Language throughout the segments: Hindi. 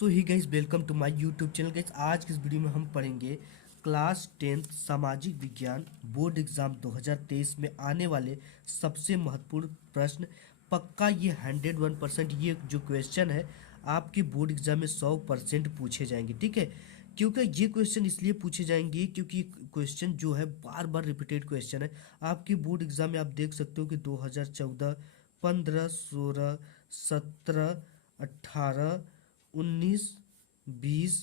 So hi guys, welcome to my YouTube channel. Guys, आज की इस वीडियो में हम पढ़ेंगे क्लास 10 सामाजिक विज्ञान बोर्ड एग्जाम 2023 में आने वाले सबसे महत्वपूर्ण प्रश्न। पक्का ये 101% ये जो क्वेश्चन है आपके बोर्ड एग्जाम में 100% पूछे जाएंगे, ठीक है। क्योंकि ये क्वेश्चन इसलिए पूछे जाएंगे क्योंकि क्वेश्चन जो है बार बार रिपीटेड क्वेश्चन है। आपके बोर्ड एग्जाम में आप देख सकते हो कि 2014, 15, 16, 17, 18, 19, 20,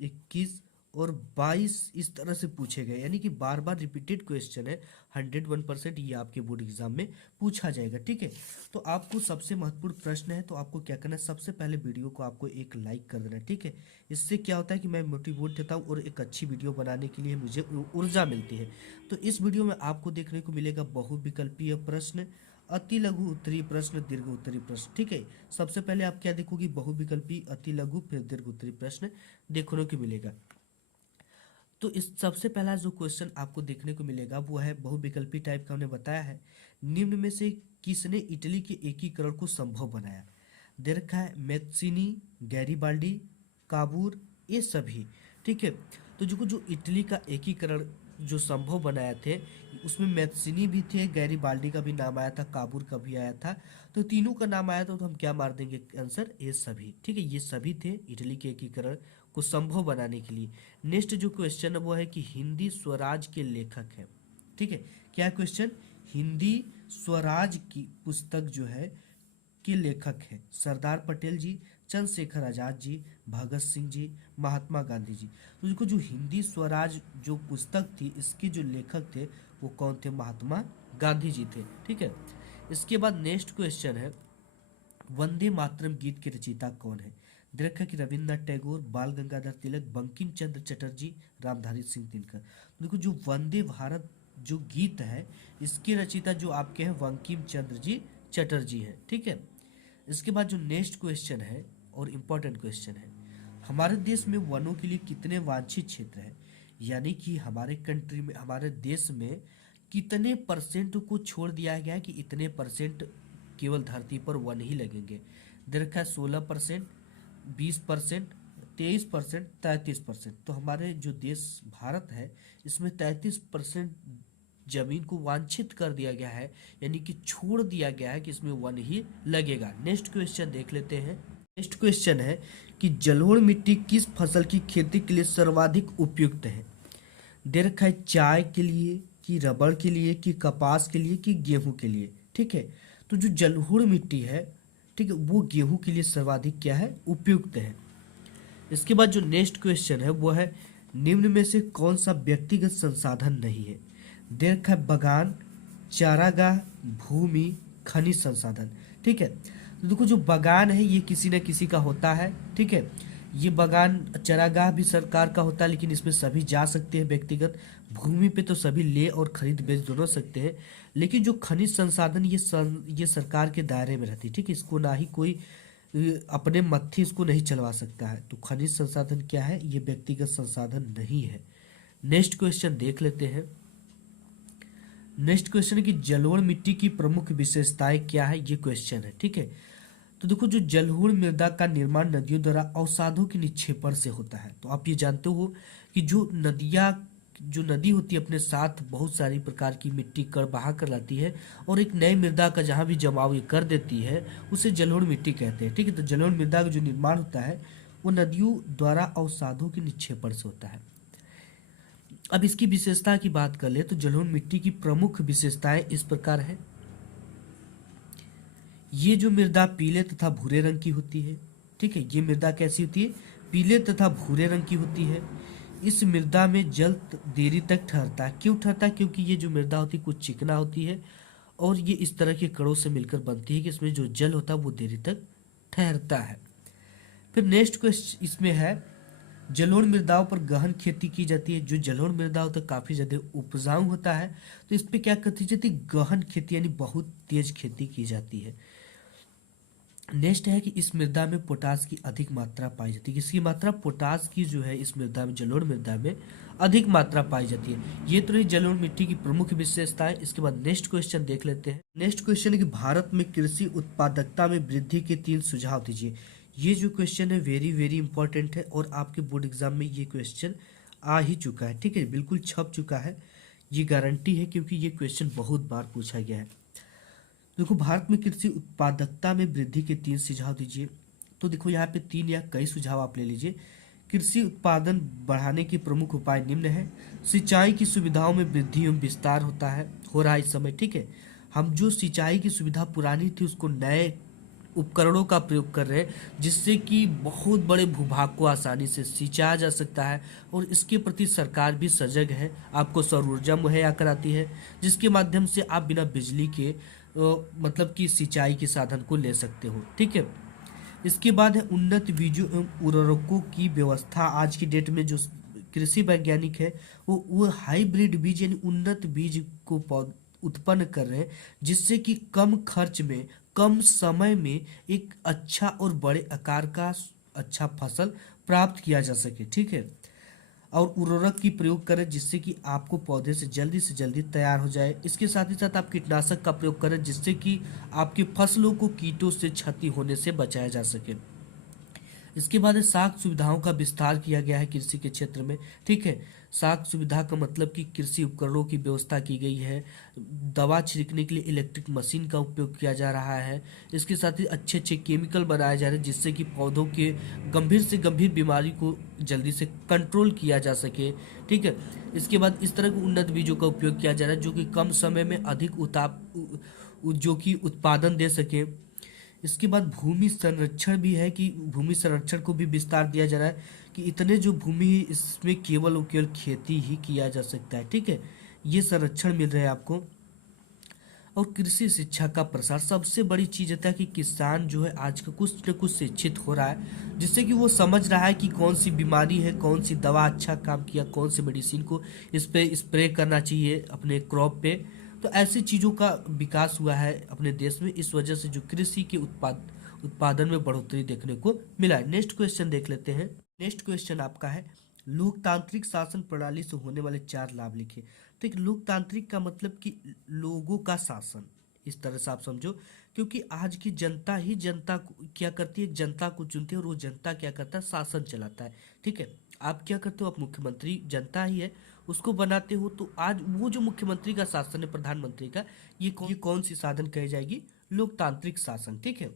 21 और 22 इस तरह से पूछे गए, यानी कि बार बार रिपीटेड क्वेश्चन है। 101% ये आपके बोर्ड एग्जाम में पूछा जाएगा, ठीक है। तो आपको सबसे महत्वपूर्ण प्रश्न है, तो आपको क्या करना है, सबसे पहले वीडियो को आपको एक लाइक कर देना है, ठीक है। इससे क्या होता है कि मैं मोटिवेट देता हूँ और एक अच्छी वीडियो बनाने के लिए मुझे ऊर्जा मिलती है। तो इस वीडियो में आपको देखने को मिलेगा बहुविकल्पीय प्रश्न, अति लघु उत्तरीय प्रश्न, दीर्घ उत्तरीय प्रश्न, ठीक है। सबसे पहले आप क्या देखोगे, बहुविकल्पी, अति लघु, फिर दीर्घ उत्तरीय प्रश्न देखने को मिलेगा। तो इस सबसे पहला जो क्वेश्चन आपको देखने को मिलेगा वो है बहुविकल्पी टाइप का। हमने बताया है निम्न में से किसने इटली के एकीकरण को संभव बनाया। दे रखा है मैत्सिनी, गैरीबाल्डी, काबूर, ये सभी, ठीक है। तो जो इटली का एकीकरण जो संभव बनाए थे उसमें मैत्सिनी भी थे, गैरीबाल्डी का भी नाम आया था, काबूर का भी आया था। तो तीनों का नाम आया था, तो हम क्या मार देंगे आंसर, ये सभी, ठीक है। ये सभी थे इटली के एकीकरण को संभव बनाने के लिए। नेक्स्ट जो क्वेश्चन है वो है कि हिंदी स्वराज के लेखक है, ठीक है। क्या क्वेश्चन, हिंदी स्वराज की पुस्तक जो है के लेखक है सरदार पटेल जी, चंद्रशेखर आजाद जी, भगत सिंह जी, महात्मा गांधी जी। तो देखो जो हिंदी स्वराज जो पुस्तक थी इसके जो लेखक थे वो कौन थे, महात्मा गांधी जी थे, ठीक है। इसके बाद नेक्स्ट क्वेश्चन है वंदे मातरम गीत के रचयिता कौन है। देखा कि रविन्द्रनाथ टैगोर, बाल गंगाधर तिलक, बंकिम चंद्र चटर्जी, रामधारी सिंह दिनकर। तो देखो जो वंदे भारत जो गीत है इसके रचयिता जो आपके हैं बंकिम चंद्र जी चटर्जी हैं, ठीक है। इसके बाद जो नेक्स्ट क्वेश्चन है और इम्पोर्टेंट क्वेश्चन है, हमारे देश में वनों के लिए कितने वांछित क्षेत्र हैं, यानी कि हमारे कंट्री में, हमारे देश में कितने परसेंट को छोड़ दिया गया है कि इतने परसेंट केवल धरती पर वन ही लगेंगे। दे रखा है 16%, 20%, 23%, 33%। तो हमारे जो देश भारत है इसमें 33% जमीन को वांछित कर दिया गया है, यानी कि छोड़ दिया गया है कि इसमें वन ही लगेगा। नेक्स्ट क्वेश्चन देख लेते हैं। नेक्स्ट क्वेश्चन है कि जलोढ़ मिट्टी किस फसल की खेती के लिए सर्वाधिक उपयुक्त है। दे रखा है चाय के लिए, कि रबड़ के लिए, कि कपास के लिए, कि गेहूं के लिए, ठीक है। तो जो जलोढ़ मिट्टी है, ठीक है, वो गेहूं के लिए सर्वाधिक क्या है, उपयुक्त है। इसके बाद जो नेक्स्ट क्वेश्चन है वो है निम्न में से कौन सा व्यक्तिगत संसाधन नहीं है। दे रखा है बगान, चारागाह, भूमि, खनिज संसाधन, ठीक है। तो देखो जो बगान है ये किसी न किसी का होता है, ठीक है। ये बगान, चारागाह भी सरकार का होता है लेकिन इसमें सभी जा सकते हैं व्यक्तिगत। भूमि पे तो सभी ले और खरीद बेच दोनों सकते हैं, लेकिन जो खनिज संसाधन ये सरकार के दायरे में रहती है, ठीक है। इसको ना ही कोई अपने मत्थी इसको नहीं चलवा सकता है। तो खनिज संसाधन क्या है, ये व्यक्तिगत संसाधन नहीं है। नेक्स्ट क्वेश्चन देख लेते हैं। नेक्स्ट क्वेश्चन है कि जलोढ़ मिट्टी की प्रमुख विशेषताएं क्या है, ये क्वेश्चन है, ठीक है। तो देखो जो जलोढ़ मृदा का निर्माण नदियों द्वारा अवसादों के निक्षेपण से होता है। तो आप ये जानते हो कि जो नदी होती है अपने साथ बहुत सारी प्रकार की मिट्टी कर बहा कर लाती है और एक नई मृदा का जहाँ भी जमाव ये कर देती है उसे जलोढ़ मिट्टी कहते हैं, ठीक है। तो जलोढ़ मृदा का जो निर्माण होता है वो नदियों द्वारा अवसादों के निक्षेपण से होता है। अब इसकी विशेषता की बात कर ले तो जलोढ़ मिट्टी की प्रमुख विशेषताएं इस प्रकार है। ये जो मृदा पीले तथा भूरे रंग की होती है, ठीक है। ये मृदा कैसी होती है, पीले तथा भूरे रंग की होती है। इस मृदा में जल देरी तक ठहरता है। क्यों ठहरता है, क्योंकि ये जो मृदा होती है कुछ चिकना होती है और ये इस तरह के कणों से मिलकर बनती है कि इसमें जो जल होता है वो देरी तक ठहरता है। फिर नेक्स्ट क्वेश्चन इसमें है जलोढ़ मृदाओं पर गहन खेती की जाती है। जो जलोढ़ मृदा होता है काफी ज्यादा उपजाऊ होता है, तो इस पे क्या करती जाती है, गहन खेती, यानी बहुत तेज खेती की जाती है। नेक्स्ट है कि इस मृदा में पोटास की अधिक मात्रा पाई जाती है। किसकी मात्रा, पोटास की जो है इस मृदा में, जलोढ़ मृदा में अधिक मात्रा पाई जाती है। ये तो रही जलोढ़ मिट्टी की प्रमुख विशेषताएं। इसके बाद नेक्स्ट क्वेश्चन देख लेते हैं। नेक्स्ट क्वेश्चन है कि भारत में कृषि उत्पादकता में वृद्धि के 3 सुझाव दीजिए। ये जो क्वेश्चन है वेरी वेरी इंपॉर्टेंट है और आपके बोर्ड एग्जाम में ये क्वेश्चन आ ही चुका है, ठीक है, बिल्कुल छप चुका है, ये गारंटी है क्योंकि ये क्वेश्चन बहुत बार पूछा गया है। देखो, भारत में कृषि उत्पादकता में वृद्धि के 3 सुझाव दीजिए। तो देखो यहाँ पे 3 या कई सुझाव आप ले लीजिए। कृषि उत्पादन बढ़ाने के प्रमुख उपाय निम्न है। सिंचाई की सुविधाओं में वृद्धि एवं विस्तार हो रहा है इस समय, ठीक है। हम जो सिंचाई की सुविधा पुरानी थी उसको नए उपकरणों का प्रयोग कर रहे हैं जिससे कि बहुत बड़े भूभाग को आसानी से सिंचाया जा सकता है और इसके प्रति सरकार भी सजग है, आपको सौर ऊर्जा मुहैया कराती है जिसके माध्यम से आप बिना बिजली के मतलब कि सिंचाई के साधन को ले सकते हो, ठीक है। इसके बाद है उन्नत बीजों एवं उर्वरकों की व्यवस्था। आज की डेट में जो कृषि वैज्ञानिक है वो हाइब्रिड बीज यानी उन्नत बीज को उत्पन्न कर रहे हैं जिससे कि कम खर्च में कम समय में एक अच्छा और बड़े आकार का अच्छा फसल प्राप्त किया जा सके, ठीक है। और उर्वरक की प्रयोग करें जिससे कि आपको पौधे से जल्दी तैयार हो जाए। इसके साथ ही साथ आप कीटनाशक का प्रयोग करें जिससे कि आपकी फसलों को कीटों से क्षति होने से बचाया जा सके। इसके बाद है साख सुविधाओं का विस्तार किया गया है कृषि के क्षेत्र में, ठीक है। साख सुविधा का मतलब कि कृषि उपकरणों की व्यवस्था की गई है, दवा छिड़कने के लिए इलेक्ट्रिक मशीन का उपयोग किया जा रहा है। इसके साथ ही अच्छे अच्छे केमिकल बनाए जा रहे हैं जिससे कि पौधों के गंभीर से गंभीर बीमारी को जल्दी से कंट्रोल किया जा सके, ठीक है। इसके बाद इस तरह के उन्नत बीजों का उपयोग किया जा रहा है जो कि कम समय में अधिक जो कि उत्पादन दे सके। इसके बाद भूमि संरक्षण भी है कि भूमि संरक्षण को भी विस्तार दिया जा रहा है कि इतने जो भूमि है इसमें केवल और केवल खेती ही किया जा सकता है, ठीक है। ये संरक्षण मिल रहा है आपको। और कृषि शिक्षा का प्रसार, सबसे बड़ी चीज होता है कि किसान जो है आज का कुछ न कुछ शिक्षित हो रहा है जिससे कि वो समझ रहा है कि कौन सी बीमारी है, कौन सी दवा अच्छा काम किया, कौन सी मेडिसिन को इस पे स्प्रे करना चाहिए अपने क्रॉप पे। तो ऐसी चीज़ों का विकास हुआ है अपने देश में, इस वजह से जो कृषि के उत्पादन में बढ़ोतरी देखने को मिला है। नेक्स्ट क्वेश्चन देख लेते हैं। नेक्स्ट क्वेश्चन आपका है लोकतांत्रिक शासन प्रणाली से होने वाले 4 लाभ लिखिए। तो एक लोकतांत्रिक का मतलब कि लोगों का शासन, इस तरह से आप समझो, क्योंकि आज की जनता ही जनता क्या करती है, जनता को चुनती है और वो जनता क्या करता है, शासन चलाता है, ठीक है। आप क्या करते हो, आप मुख्यमंत्री जनता ही है उसको बनाते हो। तो आज वो जो मुख्यमंत्री का शासन है, प्रधानमंत्री का, ये कौन सी साधन कही जाएगी, लोकतांत्रिक शासन, ठीक है।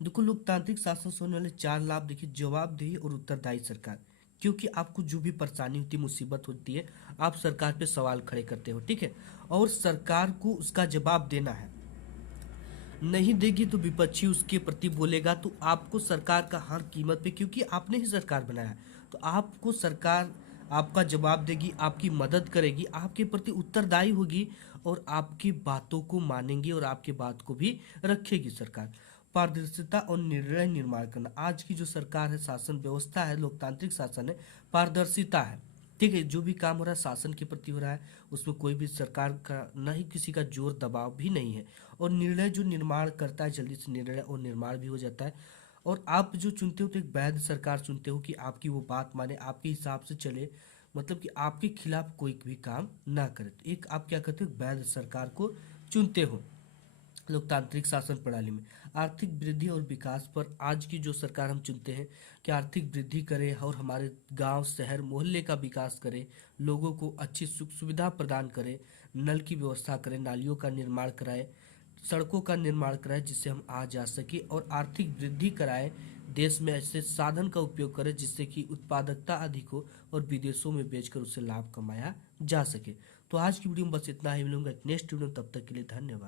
देखो, लोकतांत्रिक शासन से होने वाले 4 लाभ देखिए, जवाबदेही और उत्तरदायी सरकार, क्योंकि आपको जो भी परेशानी होती है, मुसीबत होती है, आप सरकार पे सवाल खड़े करते हो, ठीक है। और सरकार को उसका जवाब देना है, नहीं देगी तो विपक्षी उसके प्रति बोलेगा, तो आपको सरकार का हर कीमत पे, क्योंकि आपने ही सरकार बनाया है, तो आपको सरकार आपका जवाब देगी, आपकी मदद करेगी, आपके प्रति उत्तरदायी होगी और आपकी बातों को मानेंगी और आपकी बात को भी रखेगी सरकार। पारदर्शिता और निर्णय निर्माण करना, आज की जो सरकार है, शासन व्यवस्था है, लोकतांत्रिक शासन है, पारदर्शिता है, ठीक है। जो भी काम हो रहा है शासन के प्रति हो रहा है, उसमें कोई भी सरकार का न ही किसी का जोर दबाव भी नहीं है। और निर्णय जो निर्माण करता है, जल्दी से निर्णय और निर्माण भी हो जाता है। और आप जो चुनते हो तो एक वैध सरकार चुनते हो कि आपकी वो बात माने, आपके हिसाब से चले, मतलब कि आपके खिलाफ कोई भी काम ना करे। तो एक आप क्या करते हो, वैध सरकार को चुनते हो। लोकतांत्रिक शासन प्रणाली में आर्थिक वृद्धि और विकास पर, आज की जो सरकार हम चुनते हैं कि आर्थिक वृद्धि करे और हमारे गांव शहर मोहल्ले का विकास करे, लोगों को अच्छी सुख सुविधा प्रदान करे, नल की व्यवस्था करे, नालियों का निर्माण कराए, सड़कों का निर्माण कराए जिससे हम आ जा सके, और आर्थिक वृद्धि कराए, देश में ऐसे साधन का उपयोग करें जिससे कि उत्पादकता अधिक हो और विदेशों में बेचकर उससे लाभ कमाया जा सके। तो आज की वीडियो में बस इतना ही, मिलूंगा नेक्स्ट वीडियो, तब तक के लिए धन्यवाद।